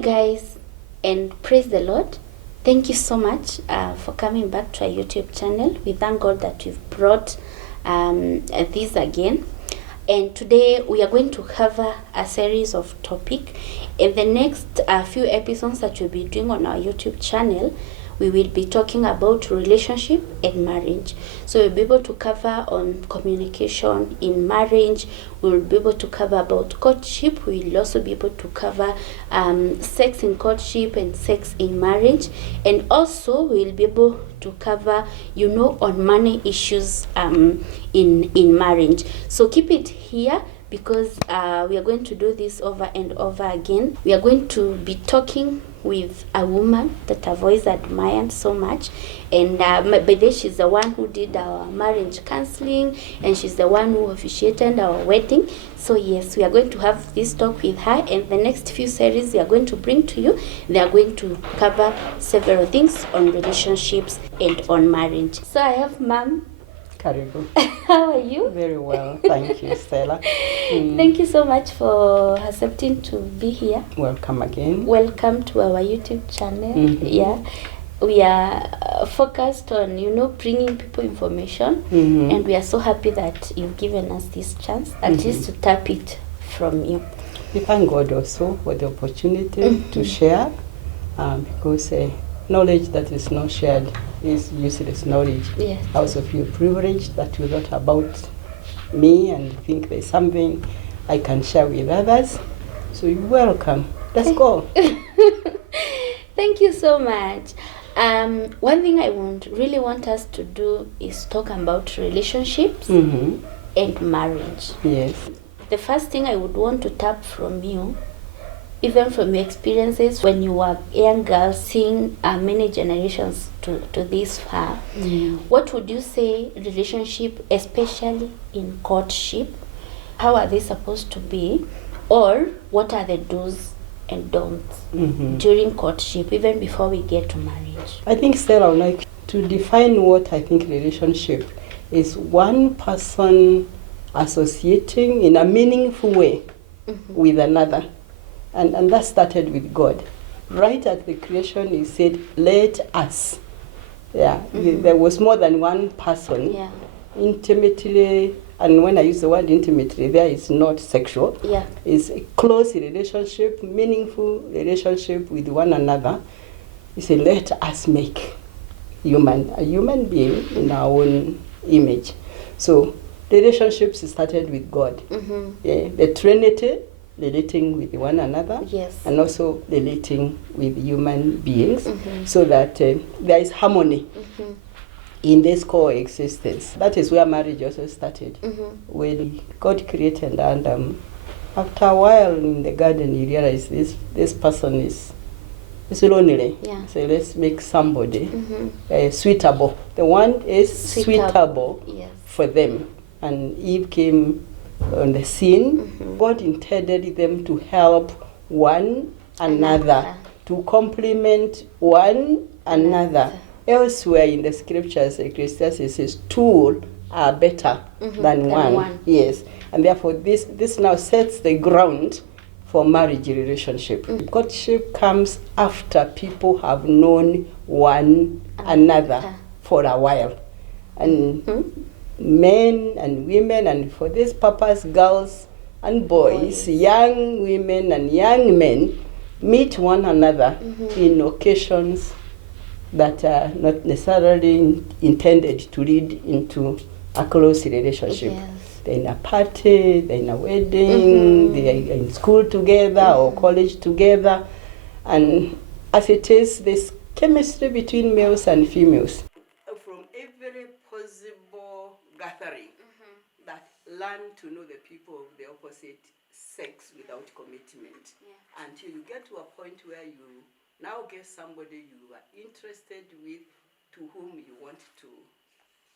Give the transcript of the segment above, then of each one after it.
Hi guys, and praise the Lord. Thank you so much for coming back to our YouTube channel. We thank God that you've brought this again. And today we are going to cover a series of topic. In the next few episodes that we'll be doing on our YouTube channel, we will be talking about relationship and marriage. So we'll be able to cover on communication in marriage. We'll be able to cover about courtship. We'll also be able to cover sex in courtship and sex in marriage. And also we'll be able to cover, on money issues in marriage. So keep it here, because we are going to do this over and over again. We are going to be talking with a woman that I've always admired so much, and by the way, she's the one who did our marriage counseling, and she's the one who officiated our wedding. So yes, we are going to have this talk with her, and the next few series we are going to bring to you, they are going to cover several things on relationships and on marriage. So I have Mom. Karibu. How are you? Very well, thank you, Stella. Thank you so much for accepting to be here. Welcome again. Welcome to our YouTube channel. Yeah, we are focused on bringing people information, and we are so happy that you've given us this chance, at least to tap it from you. We thank God also for the opportunity to share, because knowledge that is not shared is useless knowledge. Yes. I also feel privileged that you thought about me and think there's something I can share with others. So you're welcome. Let's go. Thank you so much. One thing I really want us to do is talk about relationships and marriage. Yes. The first thing I would want to tap from you, even from your experiences when you were a young girl, seeing many generations to this far, what would you say relationship, especially in courtship, how are they supposed to be, or what are the do's and don'ts during courtship, even before we get to marriage? I think, Stella, I would like to define what I think relationship is: one person associating in a meaningful way with another. And that started with God. Right at the creation, he said, let us. Yeah, there was more than one person. Yeah. Intimately, and when I use the word intimately, there is not sexual. Yeah. It's a close relationship, meaningful relationship with one another. He said, let us make a human being in our own image. So relationships started with God. Yeah, the Trinity, relating with one another, yes, and also relating with human beings, so that there is harmony in this coexistence. That is where marriage also started. When God created, and after a while in the garden, you realize this person is lonely. Yeah. So let's make somebody suitable. The one is suitable yes, for them. And Eve came on the scene. God intended them to help one another, to complement one another. Elsewhere in the scriptures, Ecclesiastes says, two are better than one. Yes. And therefore, this now sets the ground for marriage relationship. Courtship comes after people have known one another for a while. And men and women, and for this purpose, girls and boys, young women and young men meet one another in occasions that are not necessarily intended to lead into a close relationship. Yes. They're in a party, they're in a wedding, they are in school together or college together. And as it is, there's chemistry between males and females. From every possible gathering that learn to know the people of the opposite sex without commitment, until you get to a point where you now get somebody you are interested with, to whom you want to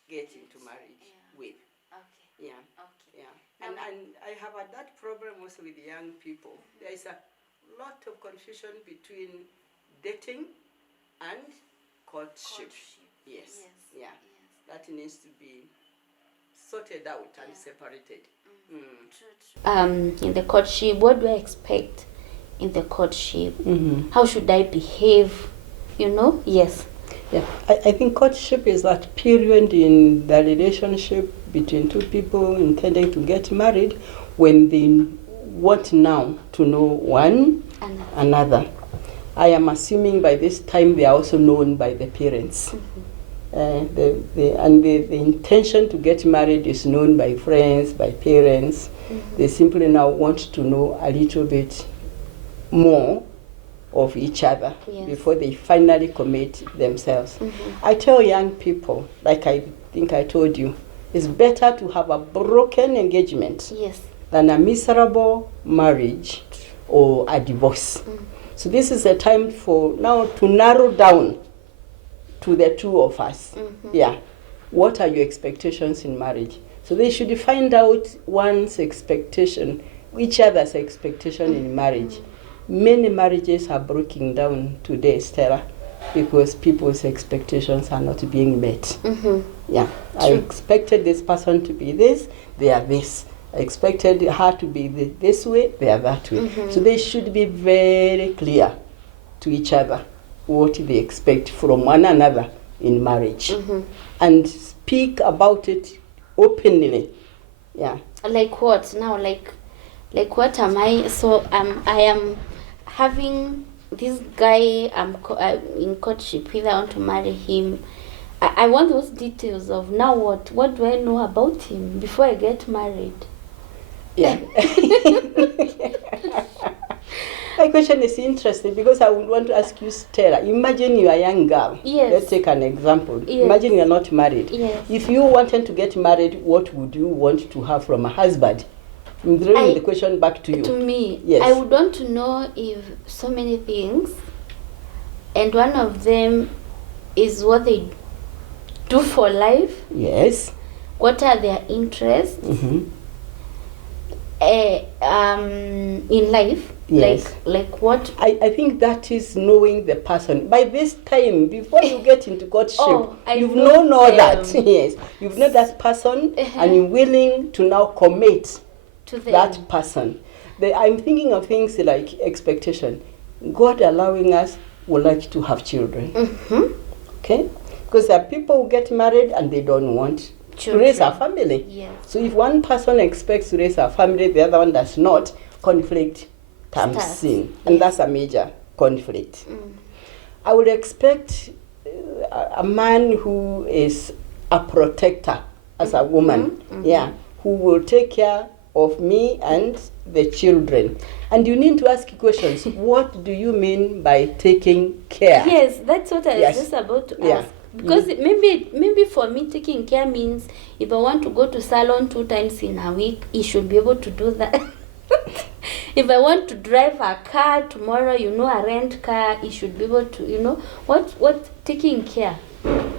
get into marriage with. Okay. Yeah. Okay. Yeah. And I have had that problem also with young people. There is a lot of confusion between dating and courtship. Yes. Yeah. Yes. That needs to be sorted out and separated. In the courtship, what do I expect in the courtship? Mm-hmm. How should I behave? You know? Yes. Yeah, I think courtship is that period in the relationship between two people intending to get married when they want now to know one another. I am assuming by this time they are also known by the parents. The intention to get married is known by friends, by parents. They simply now want to know a little bit more of each other before they finally commit themselves. I tell young people, like I think I told you, it's better to have a broken engagement than a miserable marriage or a divorce. So this is a time for now to narrow down to the two of us. Yeah. What are your expectations in marriage? So they should find out one's expectation, each other's expectation in marriage. Many marriages are breaking down today, Stella, because people's expectations are not being met. Yeah. I expected this person to be this, they are this. I expected her to be this way, they are that way. So they should be very clear to each other what they expect from one another in marriage. And speak about it openly. Yeah. Like what? Now, like what am I? So I am having this guy in courtship. Whether I want to marry him, I want those details of now what do I know about him before I get married? Yeah. My question is interesting because I would want to ask you, Stella, imagine you are a young girl. Let's take an example. Imagine you are not married. If you wanted to get married, what would you want to have from a husband? I'm throwing the question back to you. To me, yes. I would want to know if so many things, and one of them is what they do for life. Yes. What are their interests in life? Yes. Like what? I think that is knowing the person. By this time, before you get into courtship, you've known all that. Yes. You've known that person and you're willing to now commit to that person. I'm thinking of things like expectation. God allowing us would like to have children. Okay? Because there are people who get married and they don't want to raise a family. Yes. So if one person expects to raise a family, the other one does not, conflict comes in. And that's a major conflict. I would expect a man who is a protector as a woman, who will take care of me and the children. And you need to ask questions. What do you mean by taking care? Yes, that's what I was just about to ask. Because maybe for me, taking care means if I want to go to salon 2 times in a week, he should be able to do that. If I want to drive a car tomorrow, a rent car, he should be able to, what taking care.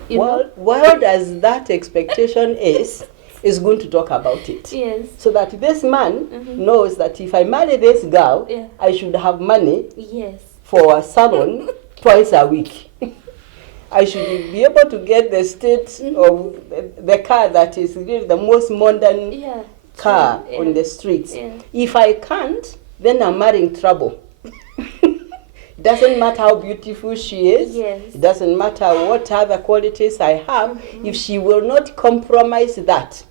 What does that expectation is going to talk about it. Yes. So that this man knows that if I marry this girl, I should have money for a salon twice a week. I should be able to get the state of the car that is really the most modern car on the streets. If I can't, then I'm marrying trouble. It doesn't matter how beautiful she is. It doesn't matter what other qualities I have. If she will not compromise that,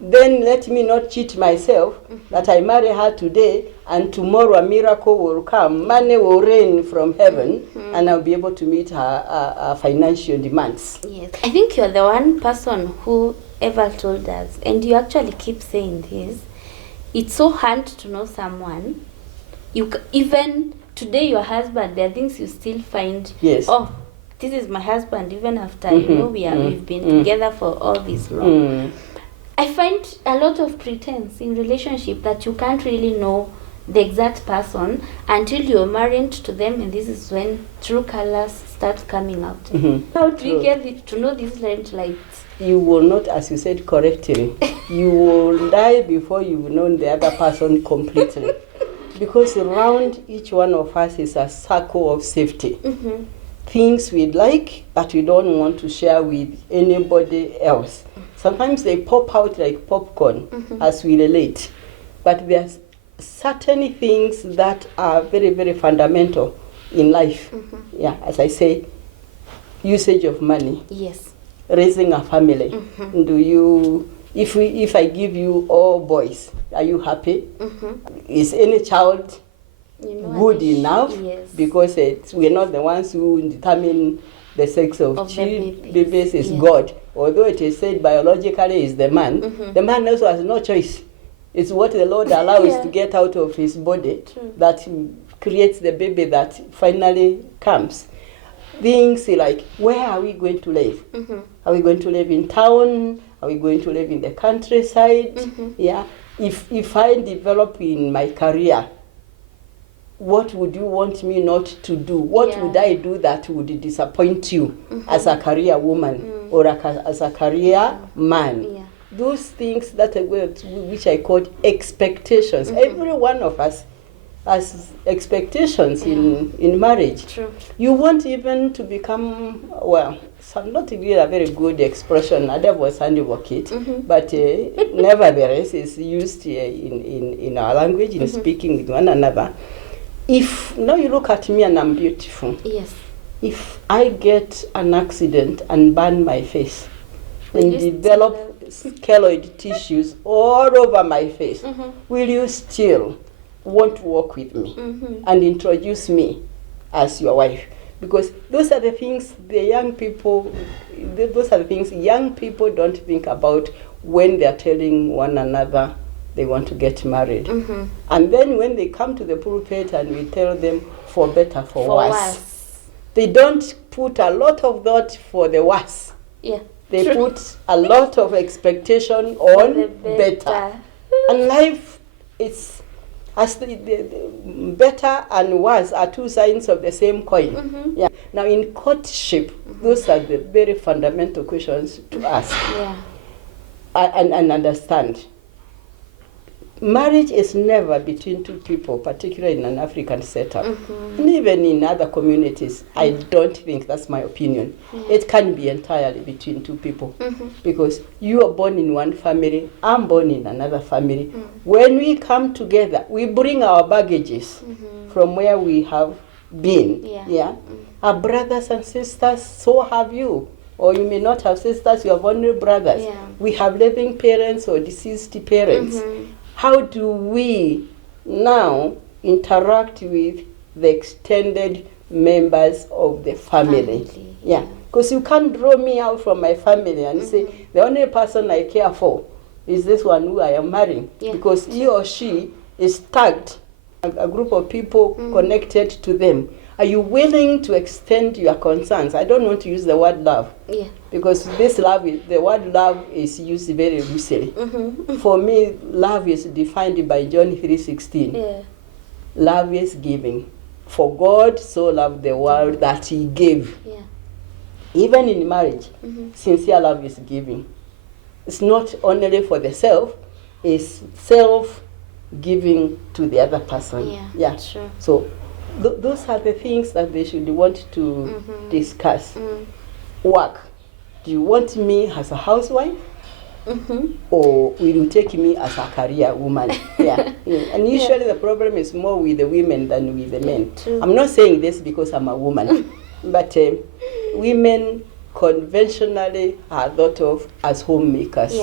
then let me not cheat myself that I marry her today and tomorrow a miracle will come. Money will rain from heaven and I'll be able to meet her financial demands. Yes. I think you're the one person who ever told us, and you actually keep saying this, it's so hard to know someone. Even today, your husband, there are things you still find. Yes. Oh, this is my husband, even after we've been together for all this long. I find a lot of pretense in relationship that you can't really know the exact person until you're married to them, and this is when true colors start coming out. How do we get to know these red lights? You will not, as you said correctly, you will die before you've known the other person completely. Because around each one of us is a circle of safety. Things we like that we don't want to share with anybody else. Sometimes they pop out like popcorn as we relate. But there's certain things that are very, very fundamental in life. Yeah, as I say, usage of money, Yes. raising a family. Do you, if I give you all boys, are you happy? Is any child good enough? Yes. Because we're not the ones who determine the sex of the babies is God. Although it is said biologically is the man, the man also has no choice. It's what the Lord allows to get out of his body that creates the baby that finally comes. Things like, where are we going to live? Are we going to live in town? Are we going to live in the countryside? Yeah. If I develop in my career, what would you want me not to do? What would I do that would disappoint you as a career woman or as a career man? Yeah. Those things that are which I call expectations. Every one of us has expectations in marriage. True. You want even to become, well, not really a very good expression, a devil's advocate, but nevertheless it's used in our language, in speaking with one another. If now you look at me and I'm beautiful, Yes. if I get an accident and burn my face and develop keloid tissues all over my face, will you still want to walk with me and introduce me as your wife? Because those are the things young people don't think about when they're telling one another they want to get married. And then when they come to the pulpit and we tell them for better, for worse, they don't put a lot of thought for the worse. Yeah. They put a lot of expectation on better. And life is, as the better and worse are two sides of the same coin. Yeah. Now in courtship, those are the very fundamental questions to ask and understand. Marriage is never between two people, particularly in an African setup. And even in other communities, I don't think that's my opinion. It can be entirely between two people. Because you are born in one family, I'm born in another family. When we come together, we bring our baggages from where we have been. Our brothers and sisters, so have you. Or you may not have sisters, you have only brothers. We have living parents or deceased parents. How do we now interact with the extended members of the family? Yeah, because you can't draw me out from my family and say, the only person I care for is this one who I am marrying. Because he or she is tagged, a group of people connected to them. Are you willing to extend your concerns? I don't want to use the word love. Because this love, the word love is used very loosely. For me, love is defined by John 3:16. Love is giving. For God so loved the world that he gave. Even in marriage, sincere love is giving. It's not only for the self, it's self-giving to the other person. Sure. So those are the things that they should want to discuss. Work. Do you want me as a housewife? Or will you take me as a career woman? And usually the problem is more with the women than with the men. I'm not saying this because I'm a woman, but women conventionally are thought of as homemakers.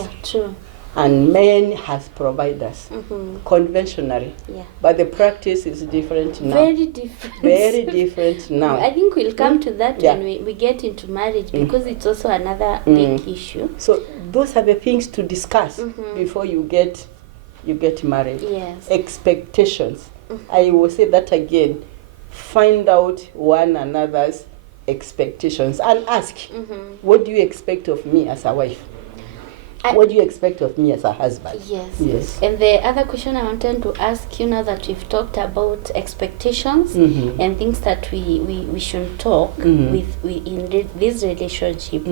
And men as providers, conventionally. But the practice is different now. Very different. Very different now. I think we'll come to that when we get into marriage, because it's also another big issue. So those are the things to discuss before you get married. Expectations. I will say that again. Find out one another's expectations and ask, what do you expect of me as a wife? What do you expect of me as a husband? Yes. And the other question I wanted to ask you, now that we've talked about expectations and things that we should talk with in this relationship.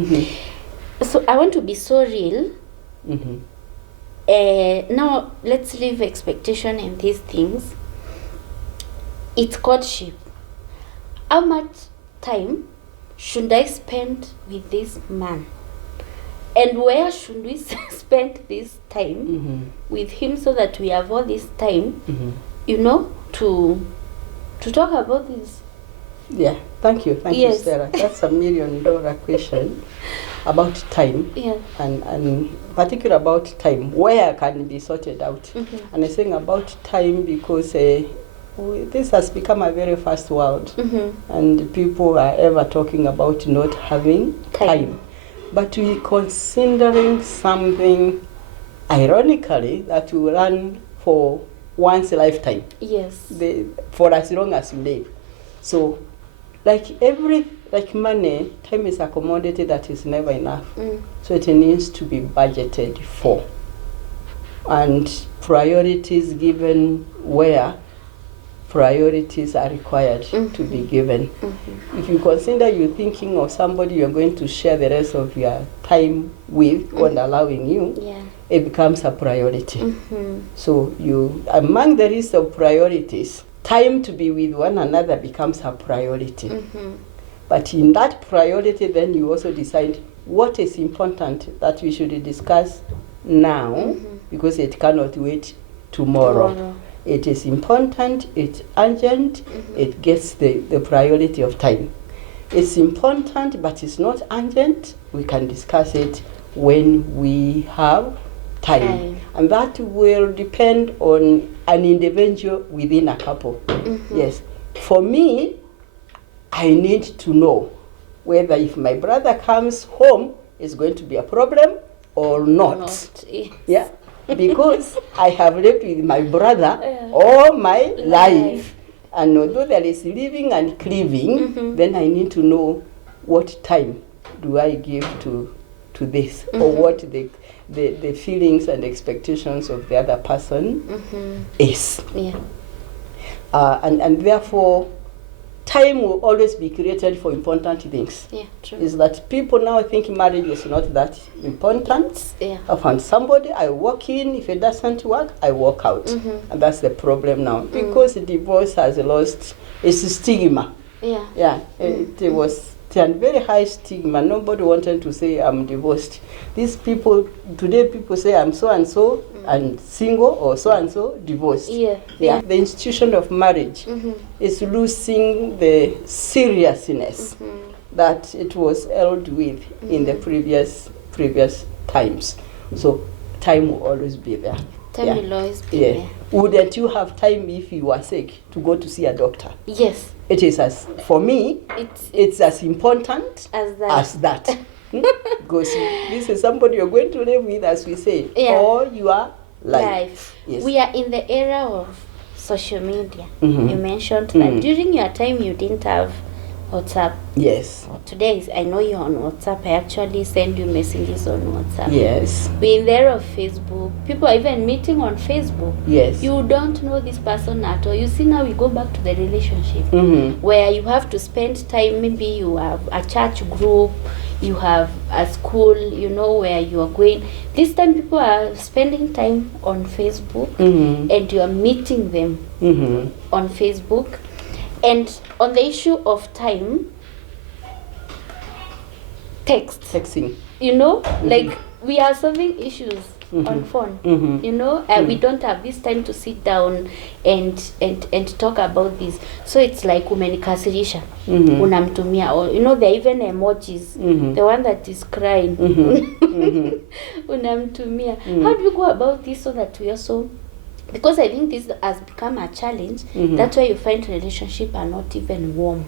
So I want to be so real. Now let's leave expectation and these things. It's courtship. How much time should I spend with this man? And where should we spend this time with him so that we have all this time, you know, to talk about this? Yeah, thank you, Yes. Sarah. That's $1 million question about time, Yeah. and particular about time, where can it be sorted out. And I think about time because this has become a very fast world, and people are ever talking about not having time. But we considering something, ironically, that will run for one's lifetime. Yes. For as long as you live. So, like money, time is a commodity that is never enough. So it needs to be budgeted for. And priorities given where priorities are required to be given. If you consider you're thinking of somebody you're going to share the rest of your time with, God allowing you, it becomes a priority. So you, among the list of priorities, time to be with one another becomes a priority. But in that priority, then you also decide what is important that we should discuss now, because it cannot wait tomorrow. It is important, it's urgent, it gets the priority of time. It's important, but it's not urgent. We can discuss it when we have time. And that will depend on an individual within a couple. Yes. For me, I need to know whether if my brother comes home, it's going to be a problem or not. Yes. Yeah. Because I have lived with my brother all my life. And although there is living and cleaving, then I need to know what time do I give to this, or what the feelings and expectations of the other person is. Yeah. And therefore, time will always be created for important things. Yeah, true. Is that people now think marriage is not that important. Yeah. I found somebody, I walk in, if it doesn't work, I walk out. And that's the problem now. Because divorce has lost its stigma. Yeah. Yeah, it was a very high stigma. Nobody wanted to say I'm divorced. These people, today people say I'm so-and-so and single, or so-and-so divorced. Yeah. The institution of marriage is losing the seriousness that it was held with in the previous times. So time will always be there. Time will always be there. Wouldn't you have time if you were sick to go to see a doctor? Yes. It is for me, it's as important as that. Because this is somebody you're going to live with, as we say, all your life. Yes. We are in the era of social media. You mentioned that during your time you didn't have WhatsApp. Yes. Today, I know you're on WhatsApp. I actually send you messages on WhatsApp. Yes. Being there on Facebook. People are even meeting on Facebook. Yes. You don't know this person at all. You see, now we go back to the relationship where you have to spend time. Maybe you have a church group, you have a school, you know, where you are going. This time people are spending time on Facebook and you are meeting them on Facebook. And on the issue of time, texting, you know, like we are solving issues on phone, you know, we don't have this time to sit down and talk about this. So it's like umenikasirisha, unamtumia, or you know, there are even emojis, the one that is crying, unamtumia. How do you go about this so that we also, because I think this has become a challenge, that's why you find relationships are not even warm.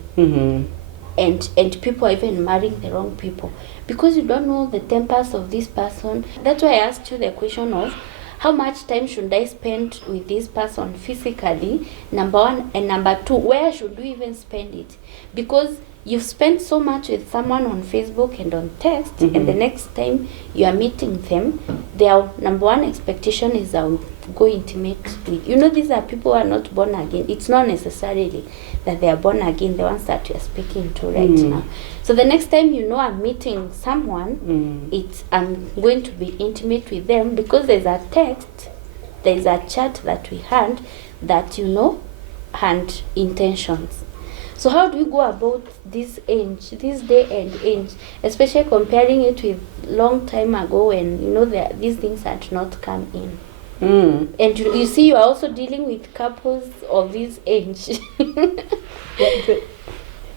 And people are even marrying the wrong people because you don't know the tempers of this person. That's why I asked you the question of how much time should I spend with this person physically, number one, and number two, where should we even spend it? Because you've spent so much with someone on Facebook and on text, and the next time you are meeting them, their number one expectation is I will go intimate with. You know, these are people who are not born again. It's not necessarily that they are born again, the ones that we are speaking to right now. So the next time you know I'm meeting someone, I'm going to be intimate with them because there's a text, there's a chat that we had that, you know, and intentions. So how do we go about this day and age, especially comparing it with long time ago when, you know, these things had not come in? And you see, you are also dealing with couples of this age.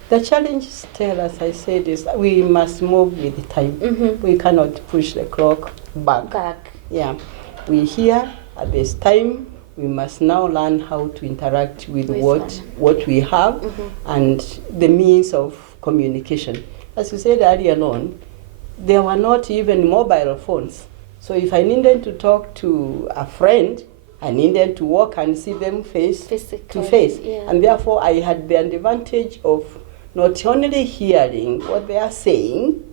The challenge still, as I said, is that we must move with the time. We cannot push the clock back. Yeah, we're here at this time. We must now learn how to interact with what we have and the means of communication. As you said earlier on, there were not even mobile phones. So if I needed to talk to a friend, I needed to walk and see them face to face. Yeah. And therefore I had the advantage of not only hearing what they are saying,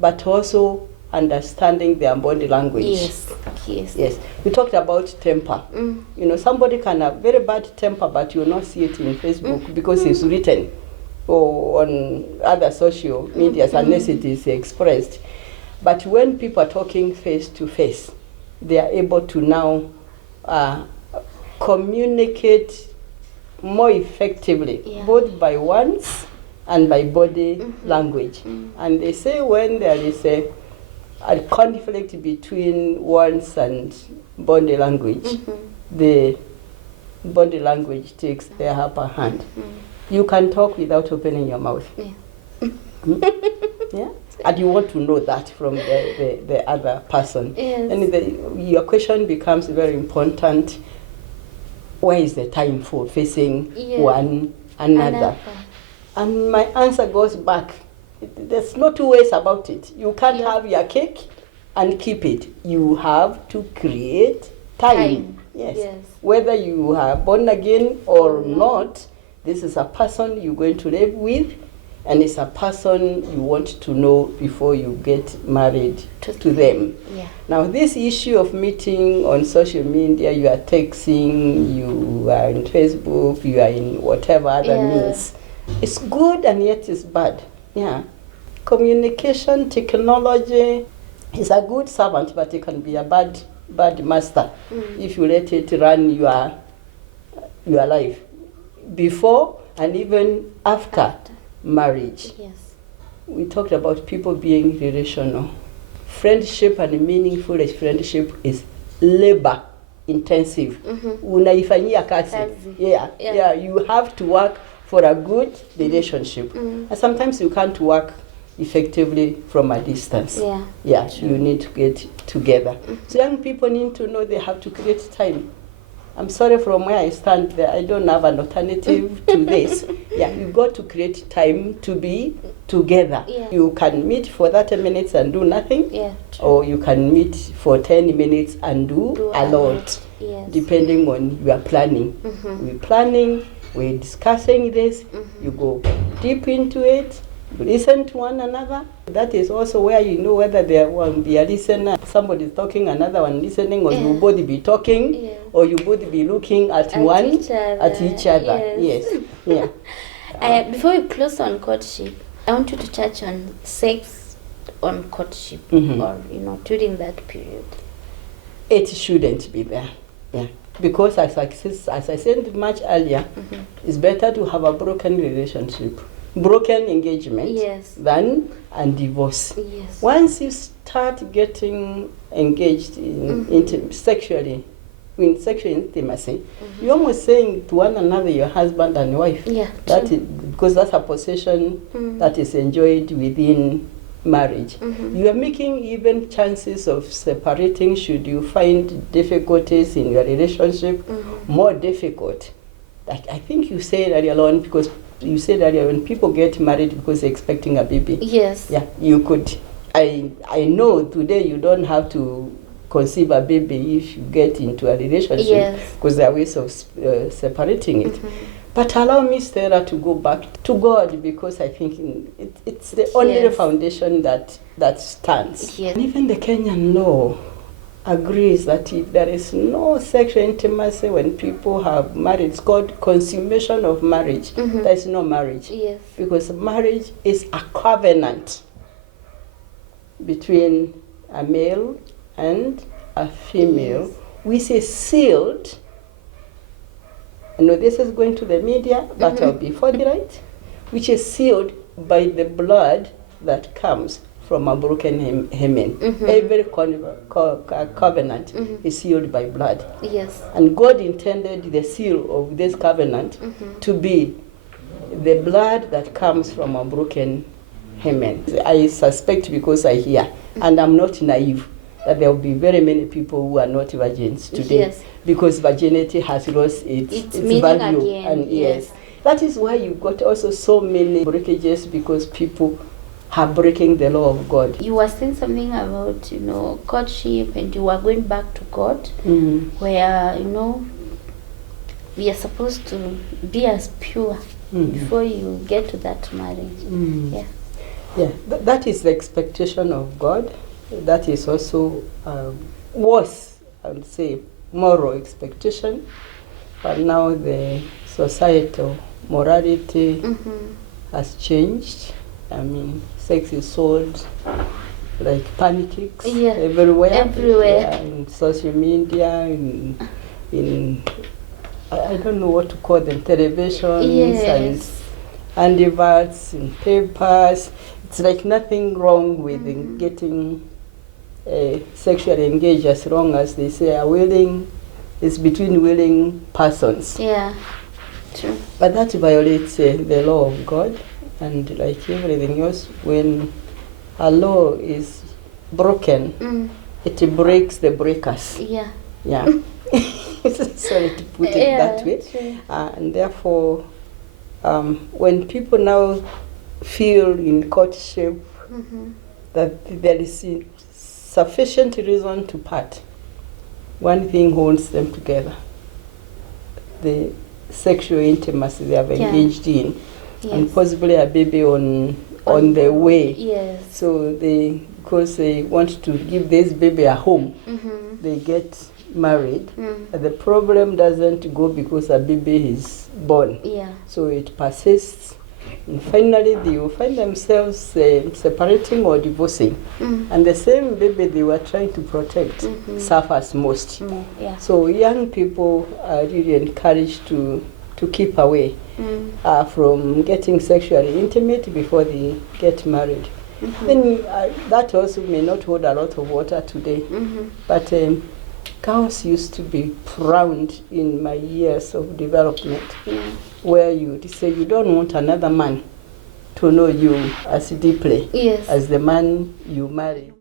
but also understanding their body language. Yes. We talked about temper. You know, somebody can have very bad temper, but you will not see it in Facebook because it's written, or on other social media unless it is expressed. But when people are talking face to face, they are able to now communicate more effectively, both by words and by body language. And they say when there is a conflict between words and body language, the body language takes the upper hand. You can talk without opening your mouth. Yeah? And you want to know that from the other person. Yes. And your question becomes very important. Where is the time for facing one another? And my answer goes back. There's no two ways about it. You can't have your cake and keep it. You have to create time. Yes. Whether you are born again or not, this is a person you're going to live with, and it's a person you want to know before you get married to them. Now, this issue of meeting on social media, you are texting, you are in Facebook, you are in whatever other means, it's good and yet it's bad. Communication technology is a good servant, but it can be a bad master if you let it run your life before and even after marriage. We talked about people being relational. Friendship and meaningful friendship is labor intensive. Unaifanyia kazi. You have to work for a good relationship. And sometimes you can't work effectively from a distance. You need to get together. So young people need to know they have to create time. I'm sorry, from where I stand there, I don't have an alternative to this. You've got to create time to be together. You can meet for 30 minutes and do nothing, or you can meet for 10 minutes and do a lot, depending on your planning. We're planning, we're discussing this, you go deep into it, you listen to one another. That is also where you know whether there will be a listener, somebody is talking, another one listening, or you both be talking, or you both be looking at each other. Before we close on courtship, I want you to touch on sex on courtship, or during that period. It shouldn't be there. Because as I said much earlier, it's better to have a broken relationship, broken engagement, than a divorce. Once you start getting engaged in sexually, in sexual intimacy, you're almost saying to one another, your husband and wife. That is, because that's a possession that is enjoyed within marriage. You are making even chances of separating, should you find difficulties in your relationship, more difficult. Like I think you said earlier on, because you said earlier, when people get married because they're expecting a baby. You could. I know today you don't have to conceive a baby if you get into a relationship, because there are ways of separating it. But allow me, Stella, to go back to God, because I think it's the only foundation that stands. And even the Kenyan law agrees that if there is no sexual intimacy when people have married, it's called consummation of marriage. There is no marriage. Because marriage is a covenant between a male and a female. We say sealed. I know this is going to the media, but I'll be forthright. which is sealed by the blood that comes from a broken hymen. Every covenant is sealed by blood. Yes. And God intended the seal of this covenant to be the blood that comes from a broken hymen. I suspect, because I hear, and I'm not naive, that there will be very many people who are not virgins today. Yes. Because virginity has lost its value. Again. And yes. That is why you've got also so many breakages, because people are breaking the law of God. You were saying something about, courtship, and you were going back to God, where, we are supposed to be as pure before you get to that marriage. Yeah, that is the expectation of God. That is also was, I would say, moral expectation. But now the societal morality has changed. I mean, sex is sold like pancakes everywhere. Yeah, in social media, in I don't know what to call them, televisions and adverts in papers. It's like nothing wrong with getting sexually engaged, as long as they say it's between willing persons. Yeah, true. But that violates the law of God, and like everything else, when a law is broken, it breaks the breakers. Yeah. Sorry to put it that way. True. And therefore, when people now feel in courtship that there is sufficient reason to part, one thing holds them together: the sexual intimacy they have engaged in, and possibly a baby on the way. Yes. So because they want to give this baby a home, they get married. The problem doesn't go because a baby is born. Yeah. So it persists, and finally they will find themselves separating or divorcing. And the same baby they were trying to protect suffers most. So young people are really encouraged to keep away from getting sexually intimate before they get married. Then that also may not hold a lot of water today. But girls used to be frowned in my years of development, where you say you don't want another man to know you as deeply as the man you marry.